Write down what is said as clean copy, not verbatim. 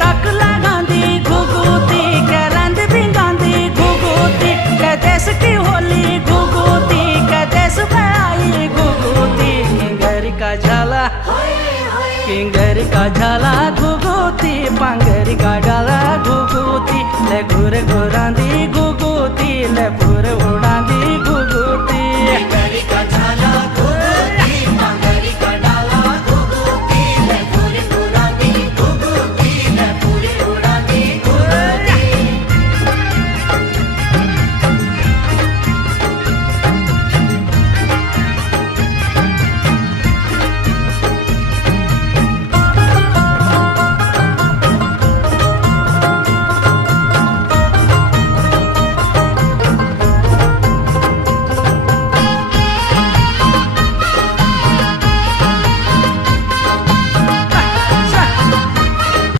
टक लगांदी घुघुती के रंद भिंगांदी घुघुती के देश की होली घुघुती के देश में आई घुघुती किंगरी का झाला घुघुती पांगरी का डाला